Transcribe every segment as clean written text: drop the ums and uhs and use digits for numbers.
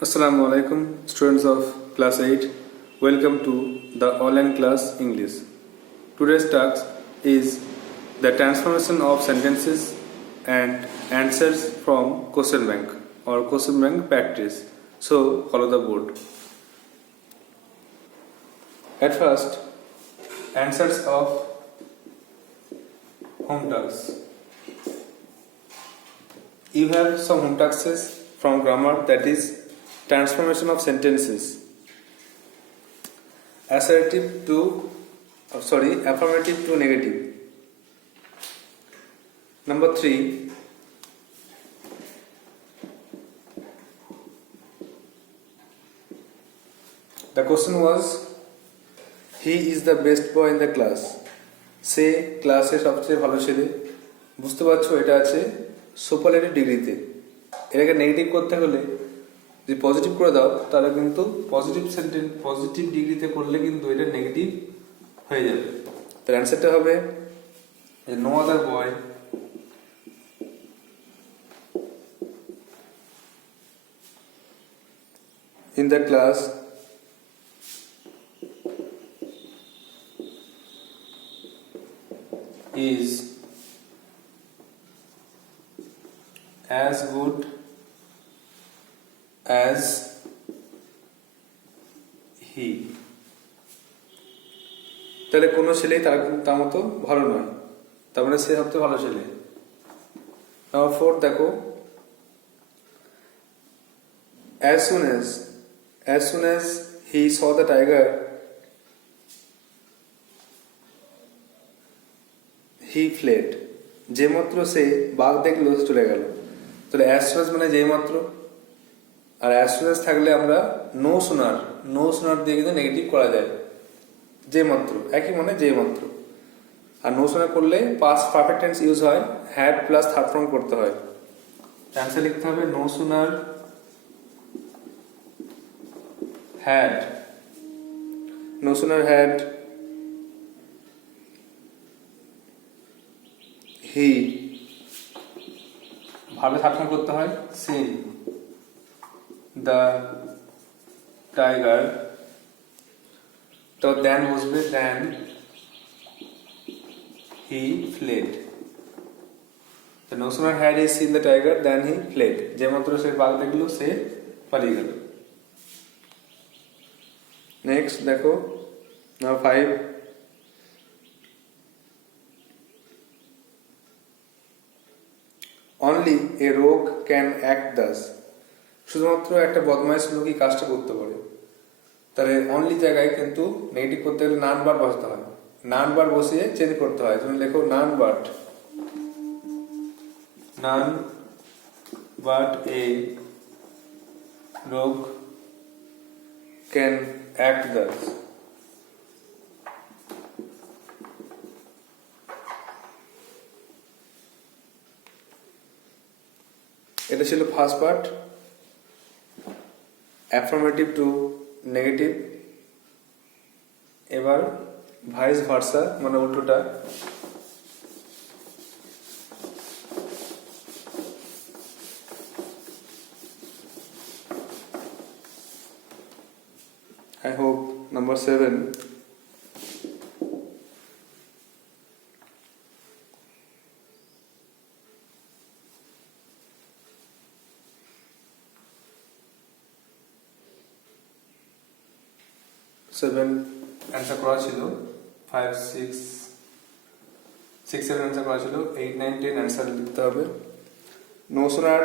Assalamu alaikum, students of class 8. Welcome to the online class English. Today's task is the transformation of sentences and answers from question bank or question bank practice. So follow the board. At first, answers of home tasks. You have some home tasks from grammar, that is transformation of sentences. Affirmative to negative. Number 3. The question was, he is the best boy in the class. সে ক্লাসে সবচেয়ে ভালো ছেলে। বুঝতে পারছো, এটা আছে সুপারলেটিভ ডিগ্রিতে। এটাকে নেগেটিভ করতে হলে যদি পজিটিভ করে দাও তাহলে কিন্তু পজিটিভ ডিগ্রিতে করলে কিন্তু এটা নেগেটিভ হয়ে যাবে। তার অ্যান্সারটা হবে no other boy in the class is as good as he. তাহলে কোনো ছেলেই তার মতো ভালো নয়, তার মানে সে সবচেয়ে ভালো ছেলে। নাম্বার 4 দেখো, as soon as he saw the tiger he fled. যে মাত্র সে বাঘ দেখলো চলে গেল। তাহলে as soon as মানে যেই মাত্র, আর as soon as থাকলে আমরা no sooner দিয়ে কিন্তু নেগেটিভ করা যায়। যে মাত্র একই মানে যে মাত্র। আর no sooner করলে past perfect tense ইউজ হয়, had প্লাস থার্ড ফর্ম করতে হয়। অ্যান্সার লিখতে হবে no sooner had he, ভাবে থার্ড ফর্ম করতে হয় seen the tiger, তো then বসবে then he fled. তো no sooner had he seen the tiger then he fled. যে মাত্র সে বাঘ দেখলো সে পালিয়ে গেল। নেক্সট দেখো, নাম্বার 5, only a rogue can act thus. শুধুমাত্র একটা বদমাইশ লোকই কাজটা করতে পারে। তাহলে অনলি জায়গায় কিন্তু নেগেটিভ করতে গেলে নান বার বসাতে হয়, নান বার বসিয়ে চেঞ্জ করতে হয়। তুমি লেখো none but A rogue can act thus. এটা ছিল first part, affirmative two negative. এবার ভাইস ভার্সা মানে উল্টোটা। I hope number 7. অ্যান্সার করা ছিল 5, 6, 7 অ্যান্সার করা ছিল। 8, 9, 10 অ্যান্সার লিখতে হবে। No sooner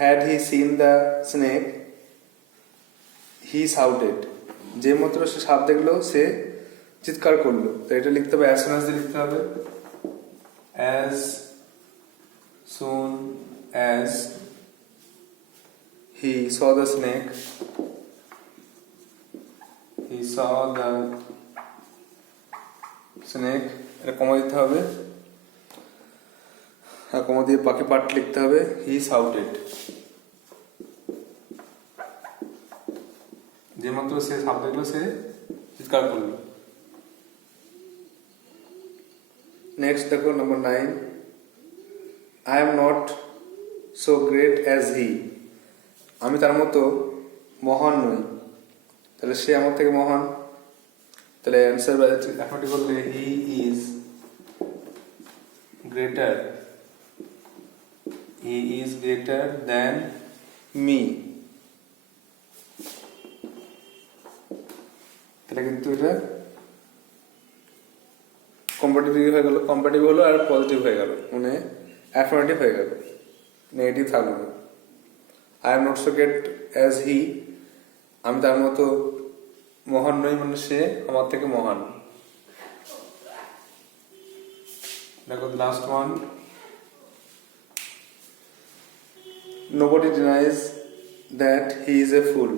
had he seen the snake he shouted. যে মাত্র সে সাপ দেখলো সে চিৎকার করলো। তো এটা লিখতে হবে as soon as দিয়ে লিখতে হবে as soon as he saw the snake এটা কমা দিতে হবে, আর কমা দিয়ে বাকি পার্ট লিখতে হবে he shouted. যে মাত্র সে সাপ দেখলো সে চিৎকার করলো। নেক্সট দেখো নাম্বার 9, I am not so great as he. আমি তার মতো মহান নই, তাহলে সে আমার থেকে মহান। তাহলে অ্যান্সার অ্যাফার্মেটিভ বললে he is greater, he is greater than me. তাহলে কিন্তু এটা কম্পারেটিভ হয়ে গেল, কম্পারেটিভ হলো আর পজিটিভ হয়ে গেল, মানে অ্যাফার্মেটিভ হয়ে গেল, নেগেটিভ থাকলো না। I am not so great as he, আমি তার মতো মহান নই, মানে সে আমার থেকে মহান। দেখো last one, nobody denies that he is a fool,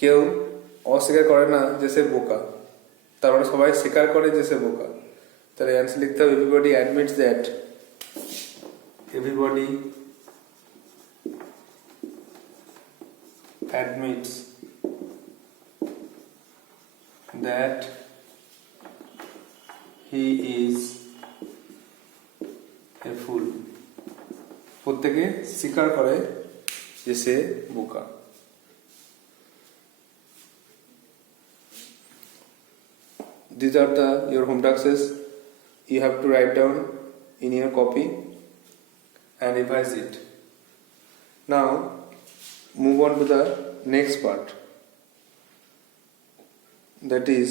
কেউ অস্বীকার করে না যে সে বোকা, তার মানে সবাই স্বীকার করে যে সে বোকা। তাহলে অ্যান্সার লিখতে হবে everybody admits that, everybody admits that he is a fool, প্রত্যেকে স্বীকার করে যে সে বোকা। These are your home tasks. You have to write down in your copy and revise it. Now move on to the next part, that is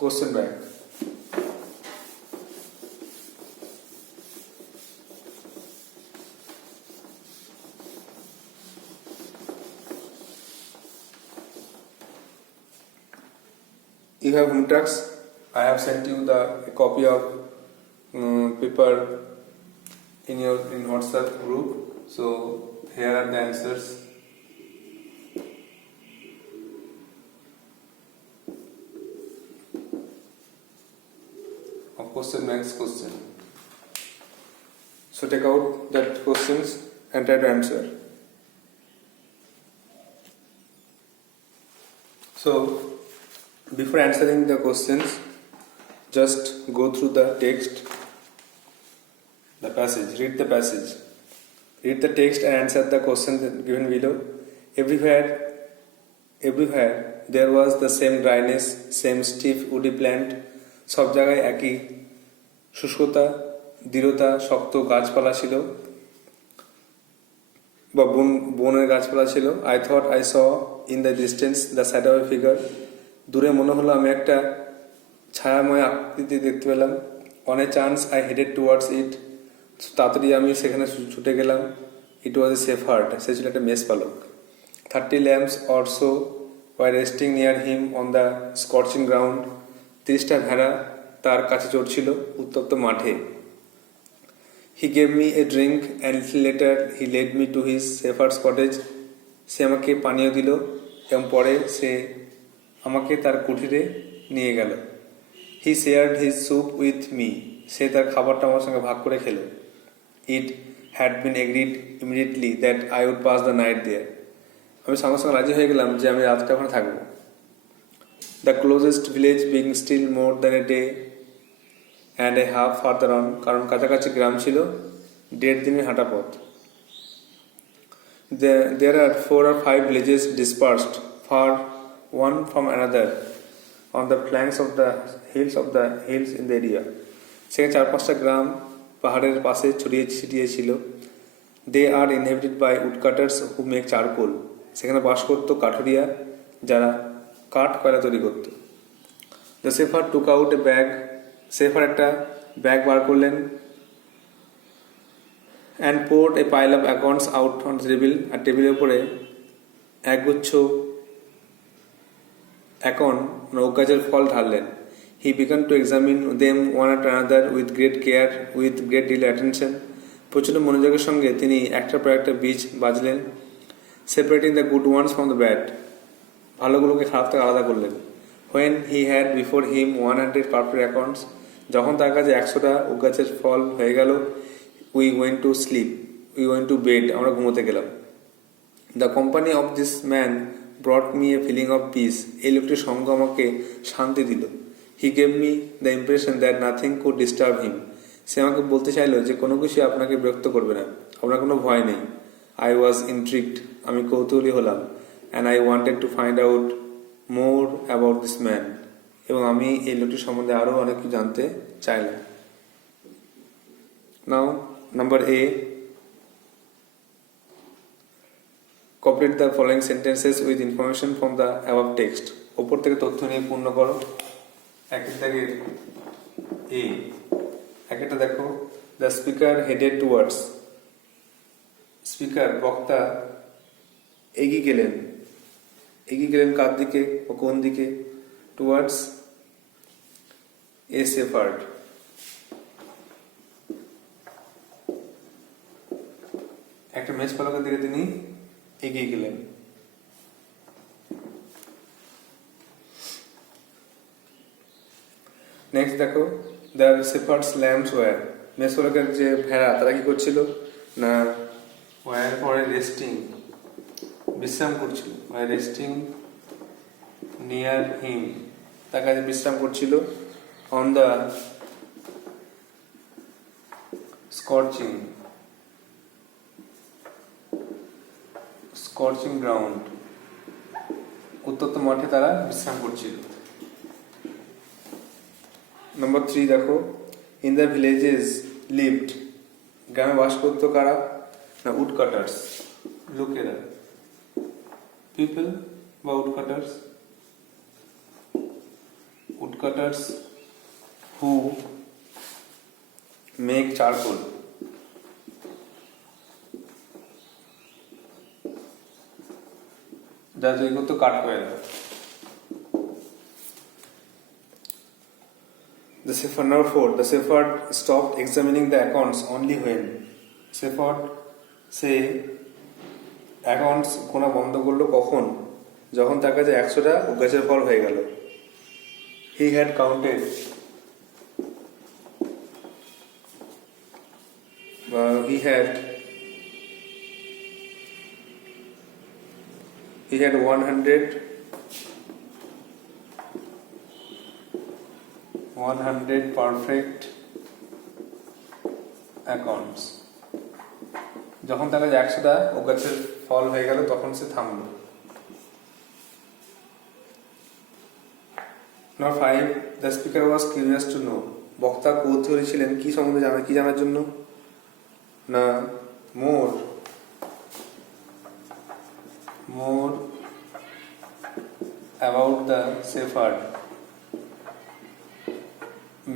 question bank. You have home tasks. I have sent you a copy of paper in WhatsApp group. So here are the answers. Of question, next question. So take out that questions and try to answer. So before answering the questions, just go through the text, the passage, read the passage. Read the text and answer the questions given below. Everywhere there was the same dryness, same stiff woody plant. সব জায়গায় একই শুষ্কতা, দৃঢ়তা, শক্ত গাছপালা ছিল বা বনের গাছপালা ছিল। I thought I saw in the distance the shadow of a figure. দূরে মনে হলো আমি একটা ছায়াময় আকৃতি দেখতে পেলাম। On a chance I headed towards it. তাড়াতাড়ি আমি সেখানে ছুটে গেলাম। It was a shepherd, সে ছিল একটা মেষপালক। 30 lambs or so were resting near him on the scorching ground. 30টা ভেড়া তার কাছে চড়ছিল উত্তপ্ত মাঠে। He gave me a drink and little later he led me to his shepherd's cottage. সে আমাকে পানীয় দিল এবং পরে সে আমাকে তার কুঠিরে নিয়ে গেল। He shared his soup with me. সে তার খাবারটা আমার সঙ্গে ভাগ করে খেলো। It had been agreed immediately that I would pass the night there. আমি সঙ্গে সঙ্গে রাজি হয়ে গেলাম যে আমি রাতটা ওখানে থাকবো। The closest village being still more than a day and a half further on, কারণ কাছাকাছি গ্রাম ছিল 1.5 দিনের হাঁটা পথ। There are 4 or 5 villages dispersed far one from another on the flanks of the hills in the area. সেখানে 4-5টা গ্রাম পাহাড়ের পাশে ছড়িয়ে ছিটিয়ে ছিল। They are inhabited by woodcutters who make charcoal. সেখানে বাস করত কাঠুরিয়া যারা কাঠ কয়লা তৈরি করত। The shepherd took out a bag. Shepherd একটা ব্যাগ বার করলেন and poured a pile of acorns out on the table. আর টেবিলের উপরে একগুচ্ছ অ্যাকর্ন ওক গাছের ফল ঢাললেন। He began to examine them one after another with great care, with great deal attention. প্রচণ্ড মনোযোগের সঙ্গে তিনি একটার পর একটা বীজ বাজলেন, separating the good ones from the bad. ভালোগুলোকে খারাপ থেকে আলাদা করলেন। When he had before him 100 purple acorns, যখন তার কাছে 100টা ওক গাছের ফল হয়ে গেল, we went to sleep, we went to bed, আমরা ঘুমোতে গেলাম। The company of this man brought me a feeling of peace. এই লোকটির সঙ্গ আমাকে শান্তি দিল। He gave me the impression that nothing could disturb him. সে আমাকে বলতে চাইলো যে কোনো কিছু আপনাকে বিরক্ত করবে না, আপনার কোনো ভয় নেই। I was intrigued, আমি কৌতূহলী হলাম, and I wanted to find out more about this man, এবং আমি এই লোকটির সম্বন্ধে আরও অনেক কিছু জানতে চাইলাম। Now, number A, complete the following sentences with information from the above text. ওপর থেকে তথ্য নিয়ে পূর্ণ করো। একের দাগের A, একটা দেখো, the speaker headed towards, speaker বক্তা এগিয়ে গেলেন কার দিকে ও কোন দিকে? টুয়ার্ডস এ শেফার্ড, একটা মেষপালকের দিকে তিনি এগিয়ে গেলেন। নেক্সট দেখো, দ্য শেফার্ডস ল্যাম্বস ওয়্যার, মেষপালকের যে ভেড়া তারা কি করছিল না, ওয়্যার পরে রেস্টিং, বিশ্রাম করছিল, রেস্টিং নিয়ার হিম, তার কাছে বিশ্রাম করছিল, অন দ্য স্কর্চিং গ্রাউন্ড, উত্তপ্ত মাঠে তারা বিশ্রাম করছিল। নম্বর 3 দেখো, ইন দ্য ভিলেজেস লিভড, গ্রামে বাস করতো কারা না, উডকাটার্স, লোকেরা, পিপল বা উডকাটার্স হু মেক চারকোল, যা তৈরি করতো কাঠকয়লা। The Shepherd, number 4, the Shepherd stopped examining the accounts only when, Shepherd সে অ্যাকাউন্টস গোনা বন্ধ করলো কখন? যখন তার কাছে 100টা গাছের ফল হয়ে গেল। He had counted, he had 100 perfect accounts. যখন তার কাছে 100টা গাছের ফল হয়ে গেল তখন সে থামলো। Number 5, the speaker was curious to know, বক্তা কৌতূহলী ছিলেন কি সম্বন্ধে কি জানার জন্য না, more about the shepherd,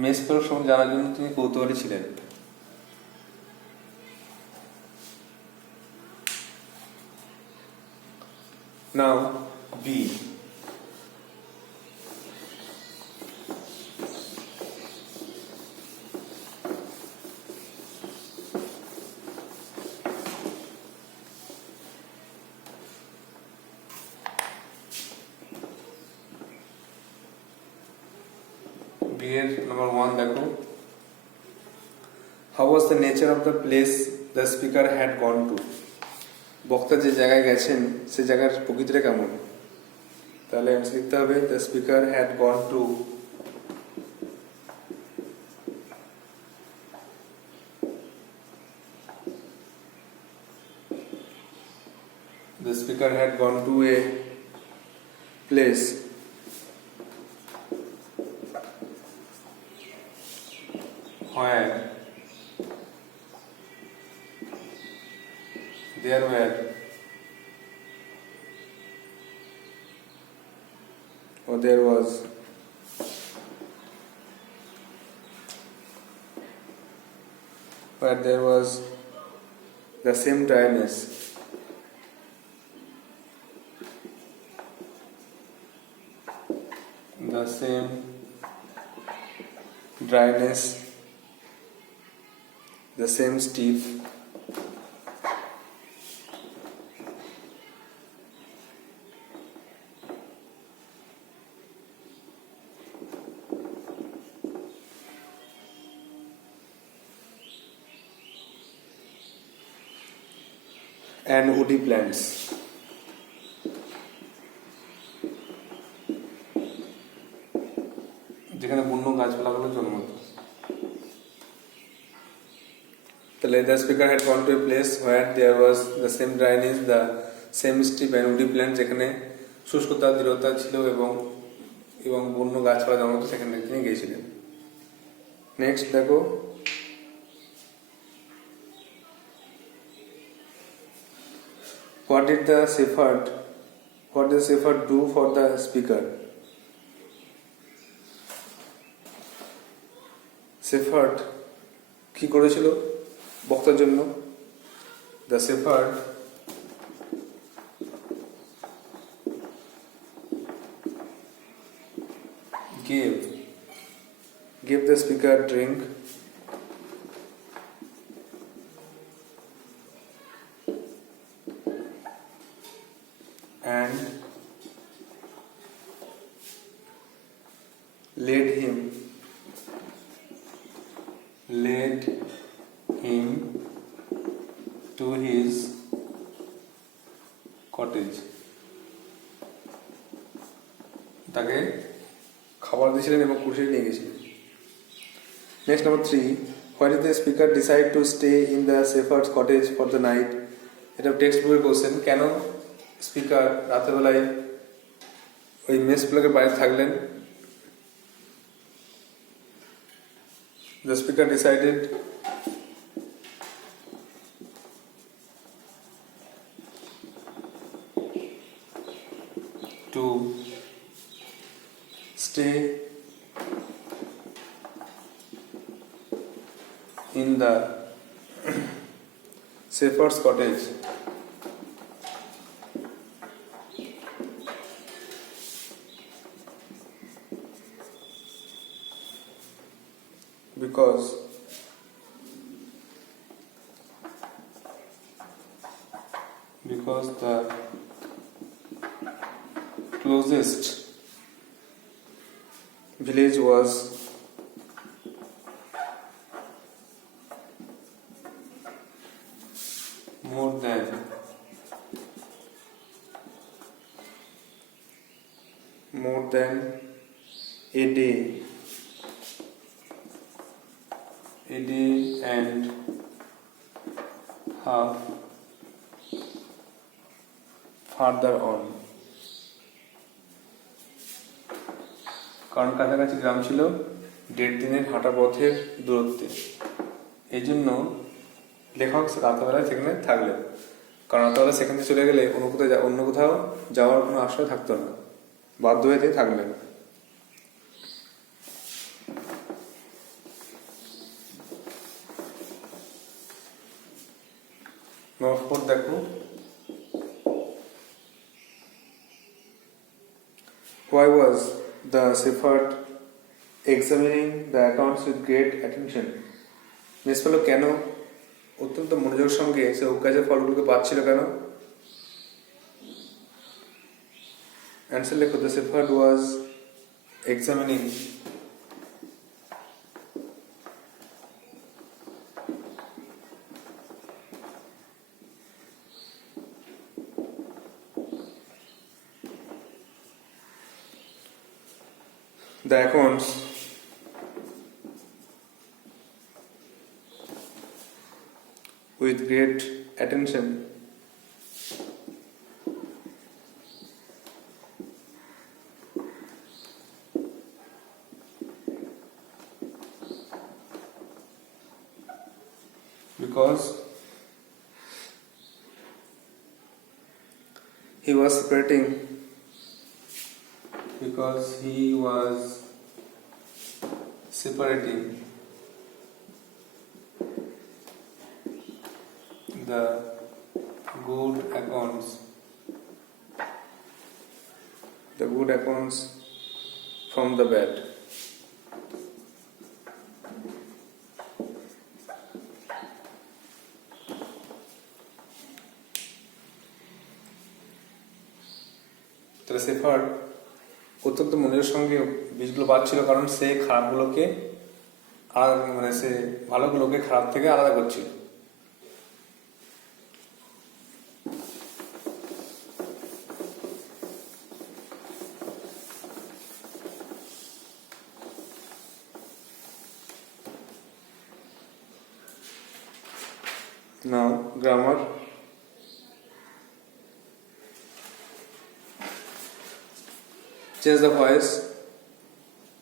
মেষপালক সম্বন্ধে জানার জন্য তিনি কৌতূহলী ছিলেন। Now B, number 1 দেখো, how was the nature of the place the speaker had gone to, বক্তা যে জায়গায় গেছেন সে জায়গার প্রকৃতিটা কেমন? তাহলে অ্যান্সার লিখতে হবে the speaker had gone to a place where there were or there was the same dryness, the same stiff and woody plants. যেখানে বন্য গাছপালাগুলো জন্মত। তাহলে the speaker had gone to a place where there was the same dryness, the same steep and woody plants, যেখানে শুষ্কতা দৃঢ়তা ছিল এবং এবং বন্য গাছপালা জন্মাতো, সেখানে তিনি গিয়েছিলেন। নেক্সট দেখো, what did the shepherd do for the speaker? shepherd কি করেছিল বক্তার জন্য? the shepherd gave the speaker drink and led him to his cottage. তাকে খাবার দিয়েছিলেন এবং কুঠিরে নিয়ে গেছিলেন। Next number 3, why did the speaker decide to stay in the shepherd's cottage for the night? এটা টেক্সট বইয়ের কোশ্চেন। কেন স্পিকার রাতেরবেলায় ওই মেস ব্লকের বাইরে থাকলেন? The speaker decided to stay in the shepherd's cottage because the closest village was more than a day and half farther on, কারণ কাছাকাছি গ্রাম ছিল 1.5 দিনের হাঁটা পথের দূরত্বে। এই জন্য লেখক রাতবেলায় সেখানে থাকলেন, কারণ রাতবেলা সেখান থেকে চলে গেলে অন্য কোথাও যাওয়ার কোনো আশ্রয় থাকতো না, বাধ্য হয়ে থাকলেন। নম্বর 4 দেখো, why was the shepherd examining the accounts with great attention? মেষপাল কেন অত্যন্ত মনোযোগের সঙ্গে সে উৎকাজের ফলগুলোকে পাচ্ছিল কেন? অ্যান্সার লেখো, the shepherd was examining the accounts with great attention because he was separating the good accounts from the bad. তাহলে শেফার্ড অত্যন্ত মনের সঙ্গে বীজগুলো বাঁচছিল, কারণ সে খারাপগুলোকে সে ভালোগুলোকে খারাপ থেকে আলাদা করছিল। Now grammar. Change the voice.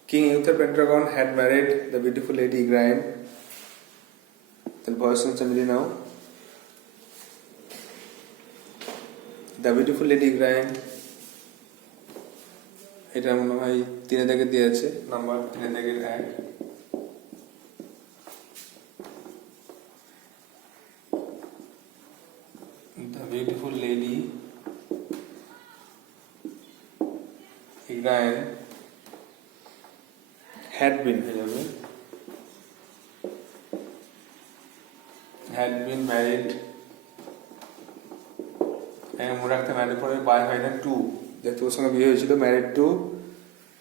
King Uther Pendragon had married the beautiful lady Igraine. The voice change now. The beautiful lady Igraine. এটা মনে হয় 3 থেকে দিয়েছে নাম্বার 3 থেকে 1 The beautiful lady Igraine had been married and মনে রাখতে married পরে by হয় না to যেহেতু ওর সঙ্গে বিয়ে হয়েছিল married to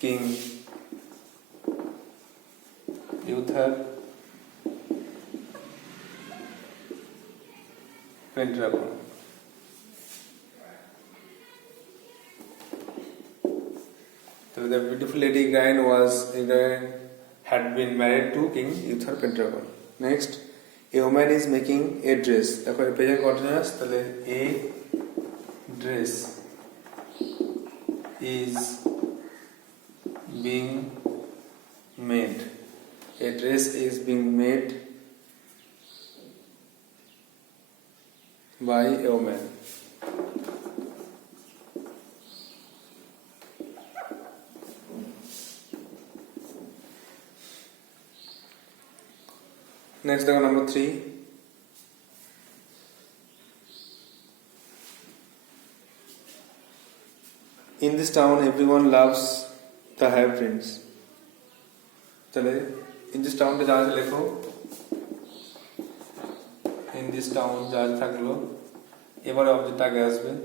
King Uther Pendragon. So the beautiful lady Igraine had been married to King Uther Pendragon. Next, a woman is making a dress. দেখো present continuous তাহলে a dress is being made. A dress is being made by a woman. Next, number 3. In this town, everyone loves the Hairprints. चले in this town पे जहाँ लिखो in this town जहाँ तक लो ये बारे ऑब्जेक्ट आ गया इसमें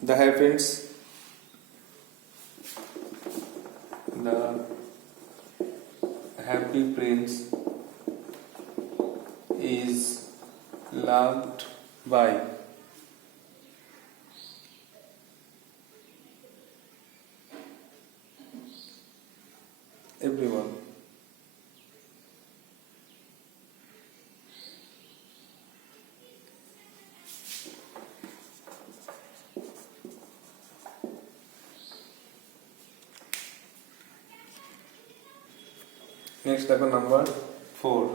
the Hairprints the Happy Prince is loved by everyone. Next, number 4.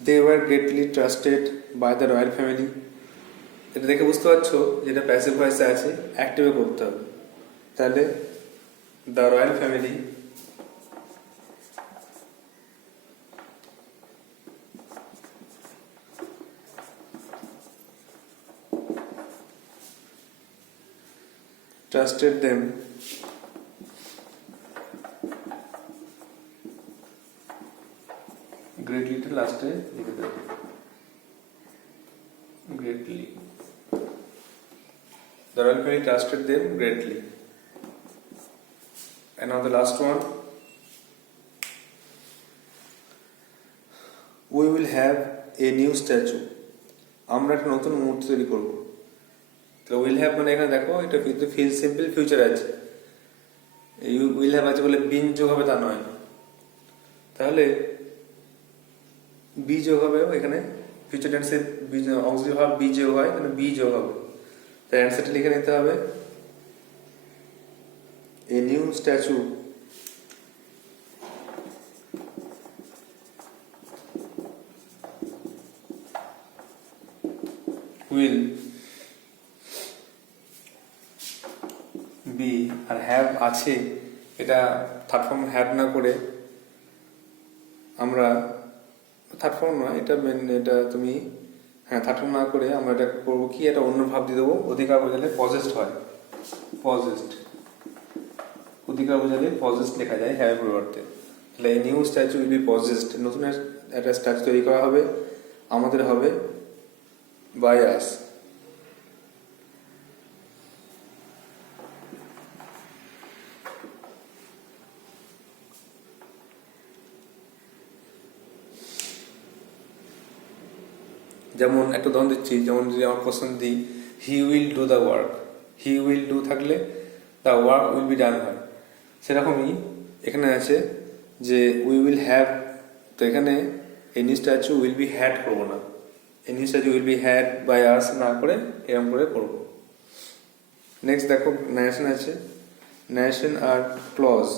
They were greatly trusted by the royal family. এটা দেখে বুঝতে পারছো যেটা প্যাসিভ ভয়েসে আছে অ্যাক্টিভে করতে হবে তাহলে the royal family trusted them greatly to last greatly. The royal family trusted them greatly. And now the last one. We will have a new statue. আমরা একটা নতুন মূর্তি তৈরি করব তো উইল হ্যাভ মানে এখানে দেখো এটা কিন্তু সিম্পল ফিউচার আছে উইল হ্যাভ আছে বলে বিন যোগ হবে তা নয় তাহলে বি যোগ হবে এখানে ফিউচার টেন্সে অক্সিলারি ভার্ব বি যোগ হয় তাহলে বি যোগ হবে তাই অ্যান্সারটা লিখে নিতে হবে a new statue will be আর have আছে এটা থার্ড ফর্ম হ্যাভ না করে আমরা থার্ড ফর্ম নয় এটা তুমি হ্যাঁ থার্ড ফর্ম না করে আমরা এটা করবো কি এটা অন্য ভাব দিয়ে দেবো অধিকার বোঝালে পজেসড হয় পজেসড অধিকার বোঝালে পজেসড লেখা যায় হ্যাভ পরিবর্তে তাহলে এই new statue will be possessed নতুন একটা স্ট্যাচু তৈরি করা হবে আমাদের হবে বাই আস যেমন একটা উদাহরণ দিচ্ছি যেমন যদি আমার কোশ্চেন দিই he will do the work he will do থাকলে the work will be done হয় সেরকমই এখানে আছে যে উই উইল হ্যাভ, তো এখানে এই নিচটা আছে উইল বি হ্যাড করবো না, এই নিচটা আছে will be had by us না করে এরকম করে করবো। নেক্সট দেখো ন্যারেশন আছে, ন্যারেশন আর ক্লজ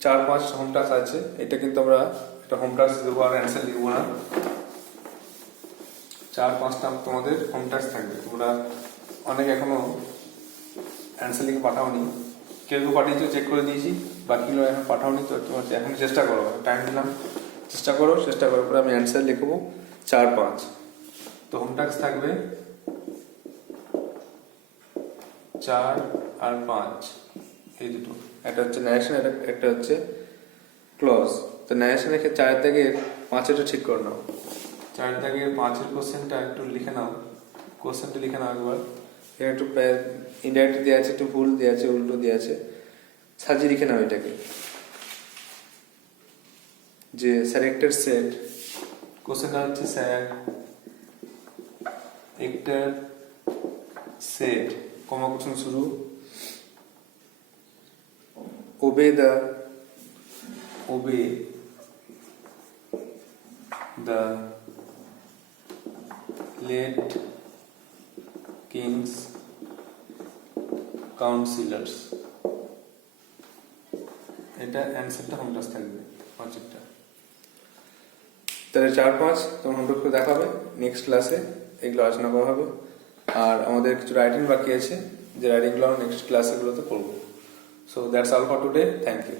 4-5 হোম টাস্ক আছে। এটা কিন্তু আমরা একটা হোম টাস্ক দেবো আর অ্যান্সার লিখবো না, 4-5টা তোমাদের হোম টাস্ক থাকবে। তোমরা অনেক এখনো অ্যান্সার লিখে পাঠাওনি, কেউ কেউ পাঠিয়েছো চেক করে দিয়েছি, বাকিগুলো এখন পাঠাওনি, তো তোমার এখন চেষ্টা করো, টাইম দিলাম, চেষ্টা করো পরে আমি অ্যান্সার লিখবো 4-5। তো হোম টাস্ক থাকবে 4 আর 5 এই দুটো, একটা হচ্ছে ন্যারেশন, একটা হচ্ছে ক্লজ। তো ন্যারেশনের ক্ষেত্রে 4 দাগের 5-এরটা ঠিক করে নাও, 4 দাগের 5-এর কোশ্চেনটা একটু লিখে নাও, কোশ্চেনটা লিখে নাও একবার। এখানে একটু ইনডাইরেক্ট দেওয়া আছে, একটু ভুল দেওয়া আছে, উল্টো দেওয়া আছে, সাজিয়ে লিখে নাও এটাকে। যে সেলেক্টেড সেট, কোশ্চেনটা হচ্ছে স্যার একটা সেট কমা কোশ্চেন শুরু, obey the late king's counselors, এটা অ্যান্সারটা হোম টাস্ক থাকবে 5টা। তাহলে 4-5 তোমার হোমওয়ার্ক করে দেখাবে, নেক্সট ক্লাসে এগুলো আলোচনা করা হবে। আর আমাদের কিছু রাইটিং বাকি আছে, যে রাইটিংগুলো আমরা নেক্সট ক্লাসেগুলোতে করবো। So that's all for today, thank you.